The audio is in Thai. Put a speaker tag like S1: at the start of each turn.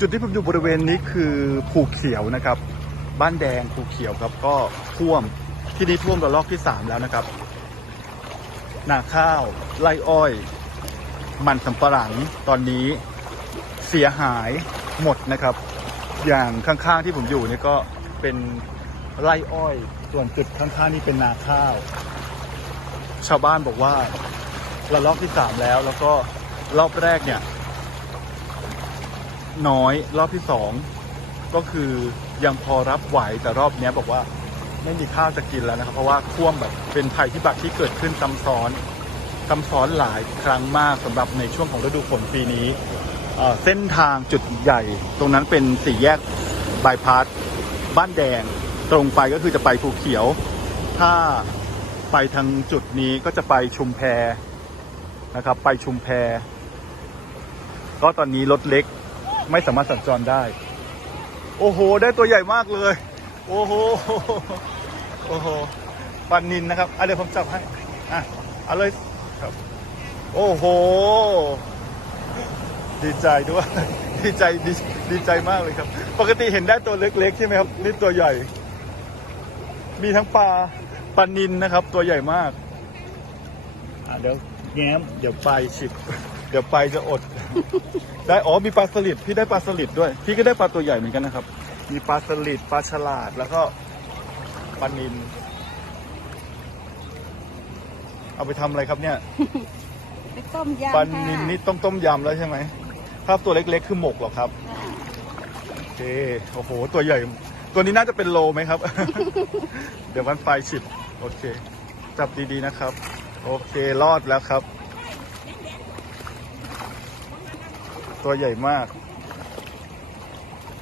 S1: จุดที่ผมอยู่บริเวณนี้คือภูเขียวนะครับ บ้านแดงภูเขียวครับก็ท่วมที่นี่ท่วมระลอกที่สามแล้วนะครับ นาข้าวไร่อ้อย มันสำปะหลังตอนนี้เสียหายหมดนะครับ อย่างข้างๆที่ผมอยู่นี่ก็เป็นไร่อ้อย ส่วนจุดข้างๆนี่เป็นนาข้าว ชาวบ้านบอกว่าระลอกที่สามแล้วแล้วก็รอบแรกเนี่ย น้อยรอบที่สองก็คือยังพอรับไหวแต่รอบเนี้ยบอกว่าไม่มีข้าวจะกินแล้วนะครับ เพราะว่าท่วมแบบเป็นภัยพิบัติที่เกิดขึ้นซ้ำซ้อนซ้ำซ้อนหลายครั้งมากสำหรับในช่วงของฤดูฝนปีนี้เอ่อเส้นทางจุดใหญ่ ตรงนั้นเป็นสี่แยกบายพาสบ้านแดง ตรงไปก็คือจะไปภูเขียว ถ้าไปทางจุดนี้ก็จะไปชุมแพนะครับ ไปชุมแพ ก็ตอนนี้รถเล็ก ไม่สามารถสัญจรได้ โอ้โห ได้ตัวใหญ่มากเลย โอ้โห โอ้โหปันนินนะครับอะเดี๋ยวผมจับให้ อะ เอาเลยครับ โอ้โห ดีใจด้วย ดีใจดีดีใจมากเลยครับ ปกติเห็นได้ตัวเล็กๆใช่ไหมครับ นี่ตัวใหญ่ มีทั้งปลาปลานินนะครับ ตัวใหญ่มาก อะเดี๋ยวแง้มเดี๋ยวไปฉิบ ดี๋ยวไปจะอด ได้อ๋อมีปลาสลิดพี่ได้ปลาสลิดด้วย พี่ก็ได้ปลาตัวใหญ่เหมือนกันนะครับ มีปลาสลิดปลาฉลาดแล้วก็ปลานินเอาไปทำอะไรครับเนี่ย
S2: ไปต้ม
S1: ปลายำ
S2: ค่ะ
S1: นินนี่ต้มต้มยำแล้วใช่ไหมถ้าตัวเล็กๆคือหมกเหรอครับ
S2: อ่า
S1: โอเคโอ้โห ตัวใหญ่ ตัวนี้น่าจะเป็นโลไหมครับ เดี๋ยวมันไฟฉิบโอเค จับดีๆนะครับ โอเครอดแล้วครับ ตัวใหญ่มาก